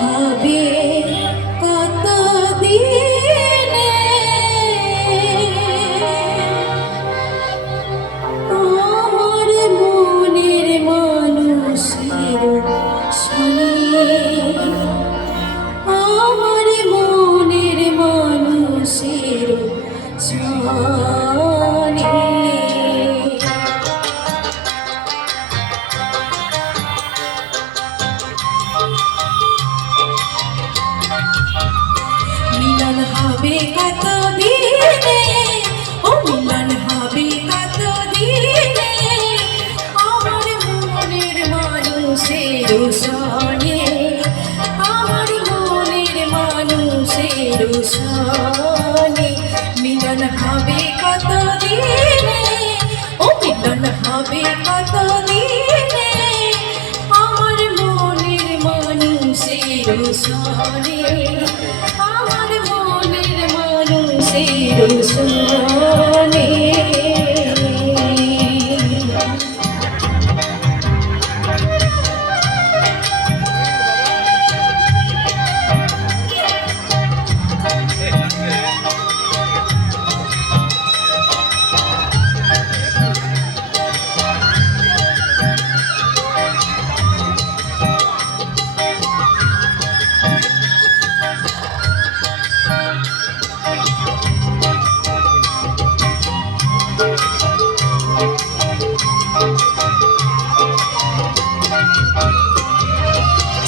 হবে কত দিনে আমার মনের মানুষের শোনে, আমার মনের মানুষের শোনে। মিলন হবে কত দিনে, ও মিলন হবে কত দিনে আমার মনের মানুষের শোনে, আমার মনের মানুষের শোনে। মিলন হবে কত দিনে, ও মিলন হবে কত দিনে আমার মনের মানুষের শোনে, আমার মনের মানুষের শোনে।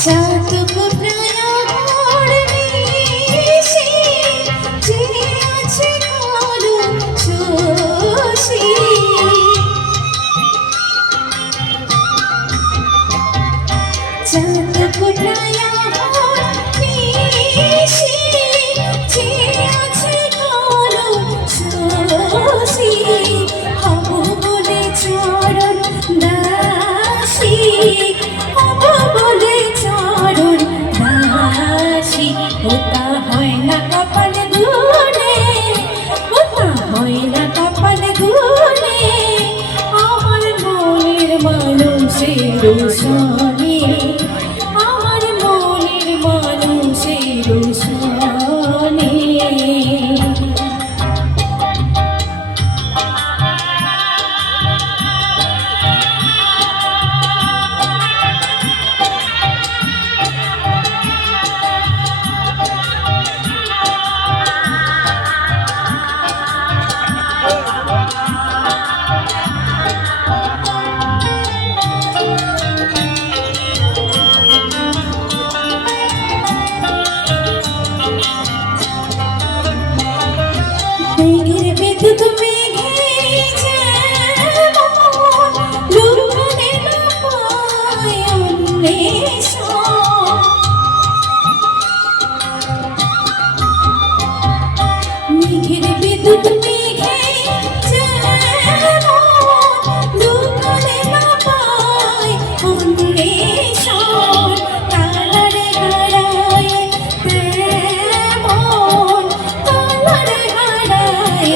চাঁদপুর প্রায়ার মিশে যে আছে কালো শশী, চাঁদপুর প্রায়ার মিশে যে আছে কালো শশী, হব বলে চরণ দাসী, হব বলে চরণ দাসী। ওটা হয় না কপাল গুনে, ওটা হয় না কপাল গুনে আমার মনের মানুষের শোনে, আমার মনের মানুষের শোনে। মেঘের বিদ্যুৎ মেঘে যেমন লুকানে না পায় অন্বেষণ, মেঘের বিদ্যুৎ মেঘে যেমন লুকানে না পায় অন্বেষণ, তারারে হারায় তেমন, তারারে হারায়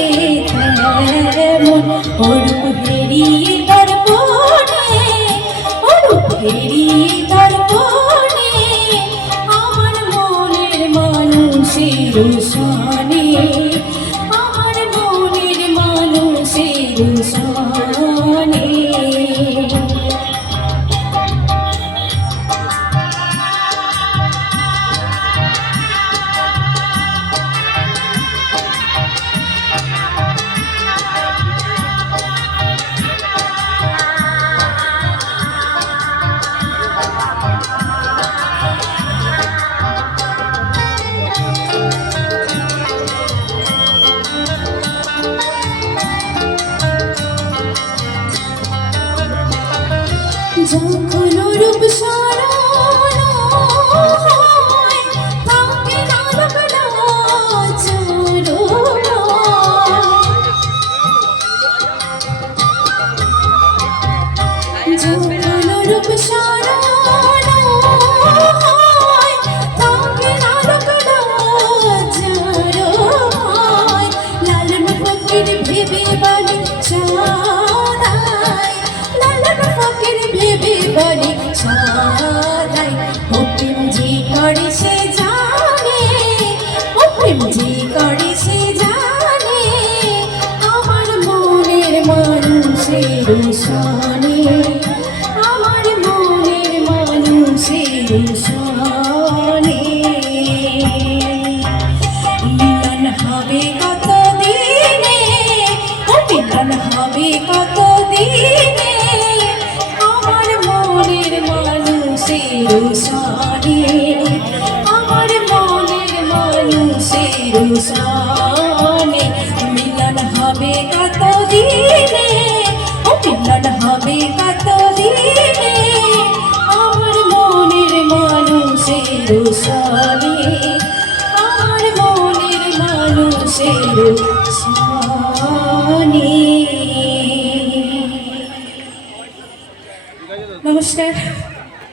তেমন অরূপ হেরিয়ে দর্পণে, অরূপ হেরিয়ে দর্পণে আমার মনের মানুষের শোনে, আমার মনের মানুষের শোনে। যখন রূপ সরল হয় থাকে না চরণ, যখন রূপ সরল হয় থাকে না চরণ, লালন ফকির ভেবে বলে চাঁদাই, লালন ফকির ভেবে বলে চাঁদাই। সানে আমার মনের মানুষের সানে মিলন হবে কত দিনে ও মিলন হবে কত দিনে আমার মনের মানুষের সানে আমার মনের মানুষের সানে